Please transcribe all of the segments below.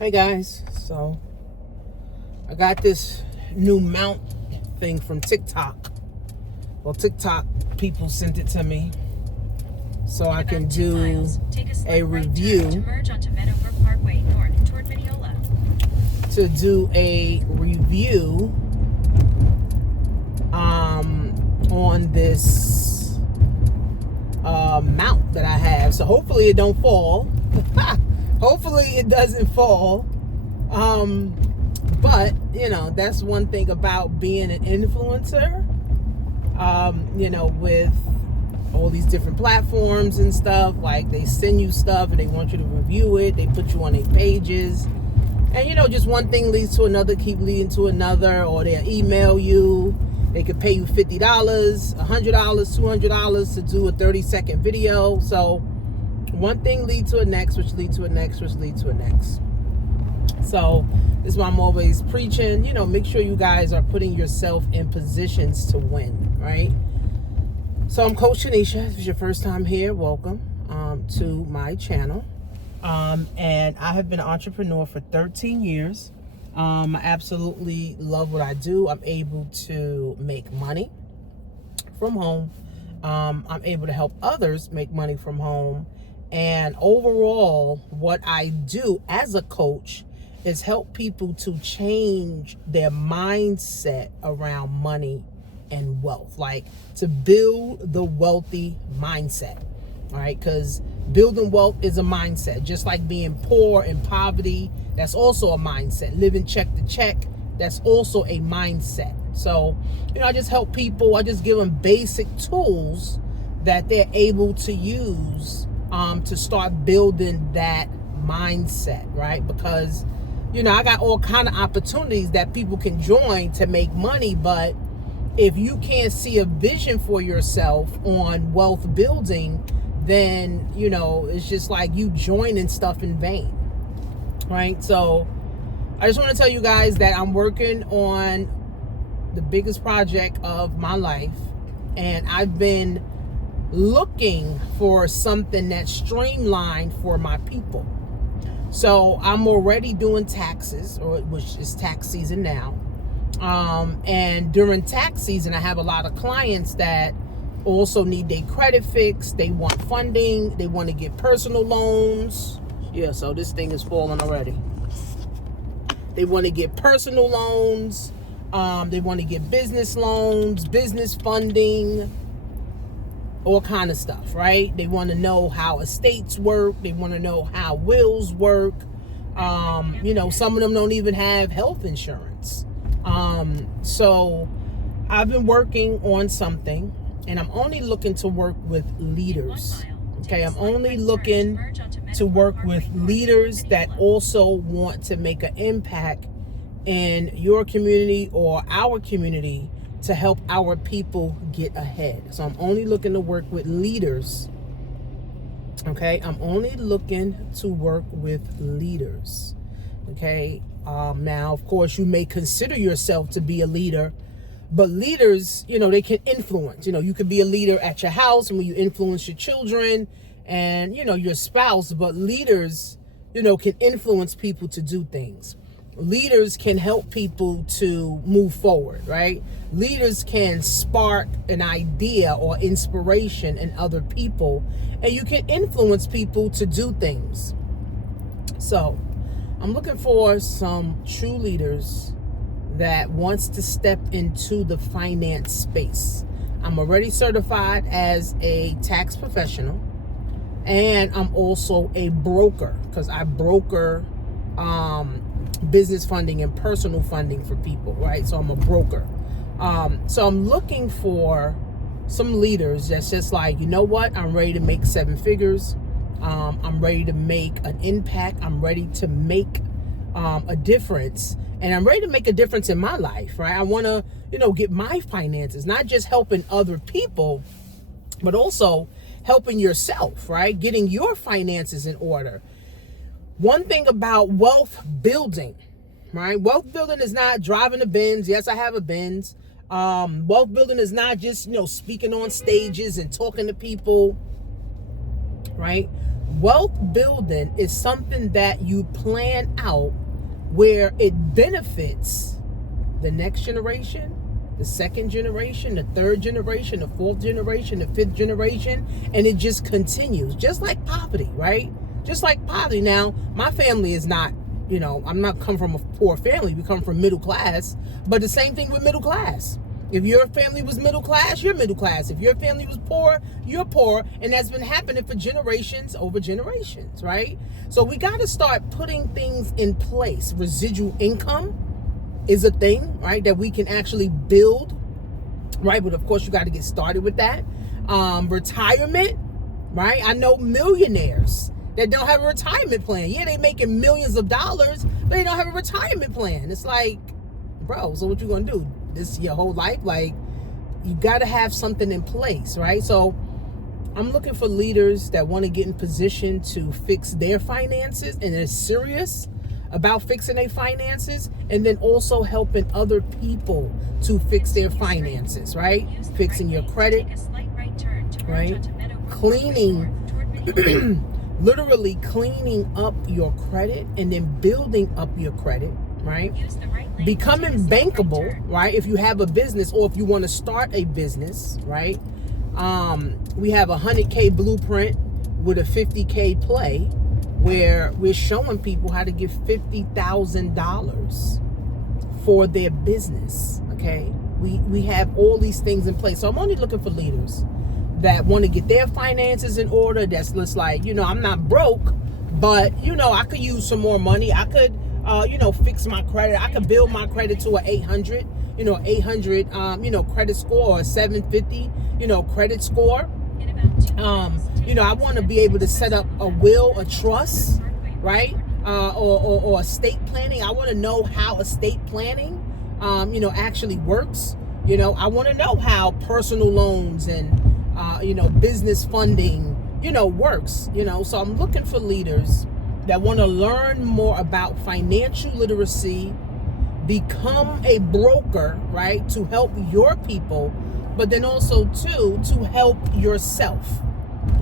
Hey guys, so I got this new mount thing from TikTok. Well, TikTok people sent it to me so I can do a review. To do a review on this mount that I have. So hopefully it don't fall. Hopefully it doesn't fall. But that's one thing about being an influencer. With all these different platforms and stuff, like they send you stuff and they want you to review it. They put you on their pages. And just one thing leads to another, keep leading to another, or they'll email you. They could pay you $50, $100, $200 to do a 30-second video. So one thing leads to a next, which leads to a next, which leads to a next. So this is why I'm always preaching, make sure you guys are putting yourself in positions to win, right? So I'm Coach Tanisha. If it's your first time here, welcome to my channel. And I have been an entrepreneur for 13 years. I absolutely love what I do. I'm able to make money from home. I'm able to help others make money from home. And overall, what I do as a coach is help people to change their mindset around money and wealth, like to build the wealthy mindset. All right, because building wealth is a mindset, just like being poor and poverty. That's also a mindset. Living check to check, that's also a mindset. So, I just help people. I just give them basic tools that they're able to use to start building that mindset, right? Because, I got all kind of opportunities that people can join to make money, but if you can't see a vision for yourself on wealth building, then, it's just like you joining stuff in vain, right? So I just want to tell you guys that I'm working on the biggest project of my life, and I've been looking for something that's streamlined for my people. So I'm already doing taxes, which is tax season now. And during tax season, I have a lot of clients that also need their credit fixed. They want funding. They want to get personal loans. Yeah, so this thing is falling already. They want to get personal loans. They want to get business loans, business funding, all kind of stuff, right? They want to know how estates work. They want to know how wills work. Some of them don't even have health insurance. So I've been working on something, and I'm only looking to work with leaders. Okay, I'm only looking to work with leaders that also want to make an impact in your community or our community to help our people get ahead. So I'm only looking to work with leaders. Okay, I'm only looking to work with leaders. Okay, now of course you may consider yourself to be a leader, but leaders, they can influence. You could be a leader at your house and when you influence your children and your spouse, but leaders, can influence people to do things. Leaders can help people to move forward, right? Leaders can spark an idea or inspiration in other people, and you can influence people to do things. So I'm looking for some true leaders that wants to step into the finance space. I'm already certified as a tax professional, and I'm also a broker because I broker business funding and personal funding for people, right? So I'm a broker. So I'm looking for some leaders that's just like, I'm ready to make 7 figures. I'm ready to make an impact. I'm ready to make a difference. And I'm ready to make a difference in my life, right? I want to, get my finances, not just helping other people, but also helping yourself, right? Getting your finances in order. One thing about wealth building, right? Wealth building is not driving a Benz. Yes, I have a Benz. Wealth building is not just, speaking on stages and talking to people, right? Wealth building is something that you plan out where it benefits the next generation, the second generation, the third generation, the fourth generation, the fifth generation, and it just continues. Just like poverty, right? Just like poverty. Now, my family is not, I'm not come from a poor family. We come from middle class, but the same thing with middle class. If your family was middle class, you're middle class. If your family was poor, you're poor. And that's been happening for generations over generations, right? So we got to start putting things in place. Residual income is a thing, right, that we can actually build, right? But of course, you got to get started with that. Retirement, right? I know millionaires that don't have a retirement plan. Yeah, they making millions of dollars, but they don't have a retirement plan. It's like, bro, so what you gonna do? This your whole life? Like, you got to have something in place, right? So I'm looking for leaders that want to get in position to fix their finances and are serious about fixing their finances, and then also helping other people to fix their finances, right? Fixing your credit, right? Cleaning, literally cleaning up your credit and then building up your credit, right? Becoming bankable, right? If you have a business or if you want to start a business, right? We have a 100K blueprint with a 50K play where we're showing people how to get $50,000 for their business, okay? We have all these things in place. So I'm only looking for leaders that want to get their finances in order. That's just like, I'm not broke, but, I could use some more money. I could, fix my credit. I could build my credit to an 800, 800, credit score, or a 750, credit score. I want to be able to set up a will, a trust, right? Or estate planning. I want to know how estate planning, actually works. I want to know how personal loans and, business funding, works, So I'm looking for leaders that want to learn more about financial literacy, become a broker, right? To help your people, but then also to help yourself,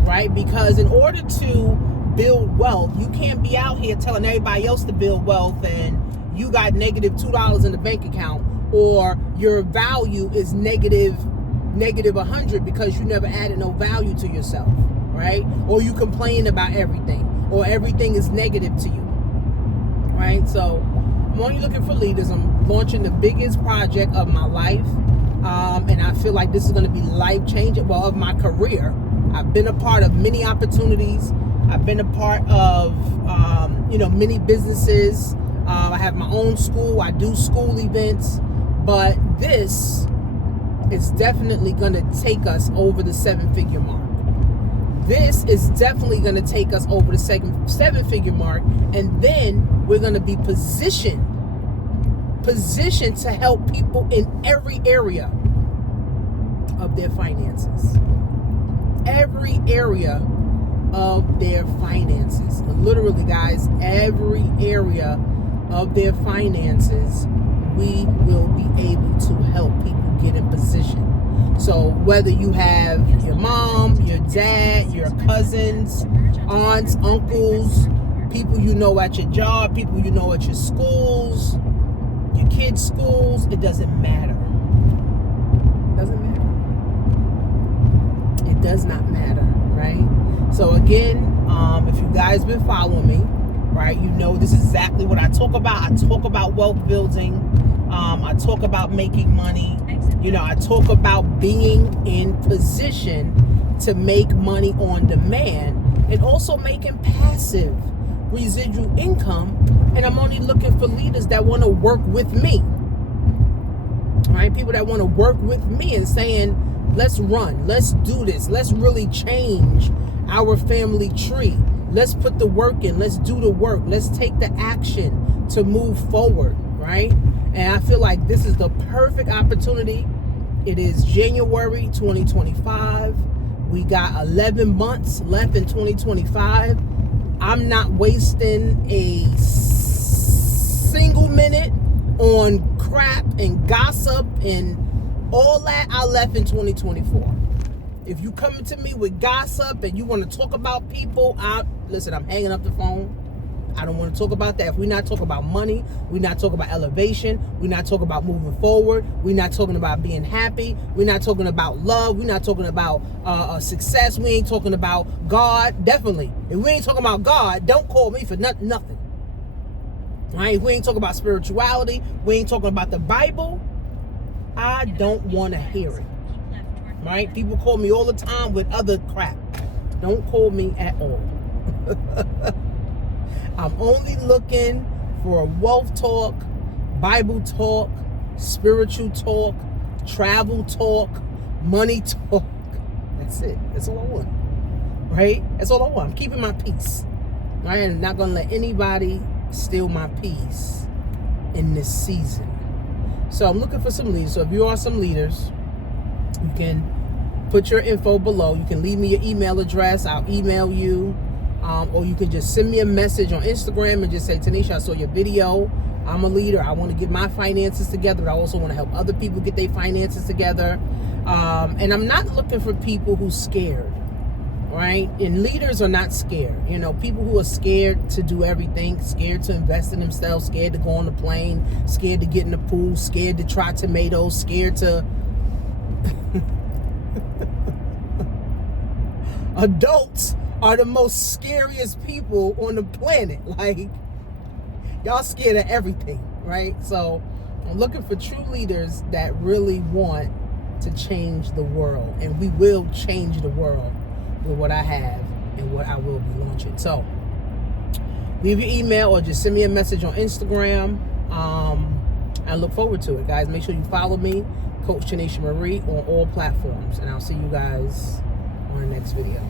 right? Because in order to build wealth, you can't be out here telling everybody else to build wealth and you got negative $2 in the bank account, or your value is negative 100 because you never added no value to yourself, right? Or you complain about everything, or everything is negative to you, right? So I'm only looking for leaders. I'm launching the biggest project of my life. And I feel like this is going to be life-changing, of my career. I've been a part of many opportunities. I've been a part of, many businesses. I have my own school. I do school events. But this is definitely going to take us over the seven-figure mark. This is definitely going to take us over the seven-figure mark. And then we're going to be positioned to help people in every area of their finances. Every area of their finances. Literally, guys, every area of their finances, we will be able to help people get in position. So whether you have your mom, your dad, your cousins, aunts, uncles, people you know at your job, people you know at your schools, your kids' schools, it doesn't matter. It doesn't matter. It does not matter, right? So again, if you guys been following me, right, this is exactly what I talk about. I talk about wealth building. I talk about making money. I talk about being in position to make money on demand, and also making passive residual income. And I'm only looking for leaders that want to work with me, right? People that want to work with me and saying, let's run, let's do this, let's really change our family tree. Let's put the work in, let's do the work, let's take the action to move forward, right? And I feel like this is the perfect opportunity. It is January 2025. We got 11 months left in 2025. I'm not wasting a single minute on crap and gossip and all that I left in 2024. If you coming to me with gossip and you want to talk about people, listen, I'm hanging up the phone. I don't want to talk about that. If we're not talking about money, we're not talking about elevation, we're not talking about moving forward, we're not talking about being happy, we're not talking about love, we're not talking about success, we ain't talking about God. Definitely, if we ain't talking about God, don't call me for nothing. Right? If we ain't talking about spirituality, we ain't talking about the Bible, I don't want to hear it. Right? People call me all the time with other crap. Don't call me at all. I'm only looking for wealth talk, Bible talk, spiritual talk, travel talk, money talk. That's it. That's all I want. Right? That's all I want. I'm keeping my peace. Right? I'm not going to let anybody steal my peace in this season. So I'm looking for some leaders. So if you are some leaders, you can put your info below. You can leave me your email address. I'll email you. Or you can just send me a message on Instagram and just say, Tanisha, I saw your video. I'm a leader. I want to get my finances together, but I also want to help other people get their finances together. And I'm not looking for people who's scared, right? And leaders are not scared. You know, people who are scared to do everything, scared to invest in themselves, scared to go on the plane, scared to get in the pool, scared to try tomatoes, scared to... Adults are the most scariest people on the planet. Like, y'all scared of everything, right? So I'm looking for true leaders that really want to change the world, and we will change the world with what I have and what I will be launching. So leave your email or just send me a message on Instagram. I look forward to it, guys. Make sure you follow me, Coach Tanisha Marie, on all platforms, and I'll see you guys on the next video.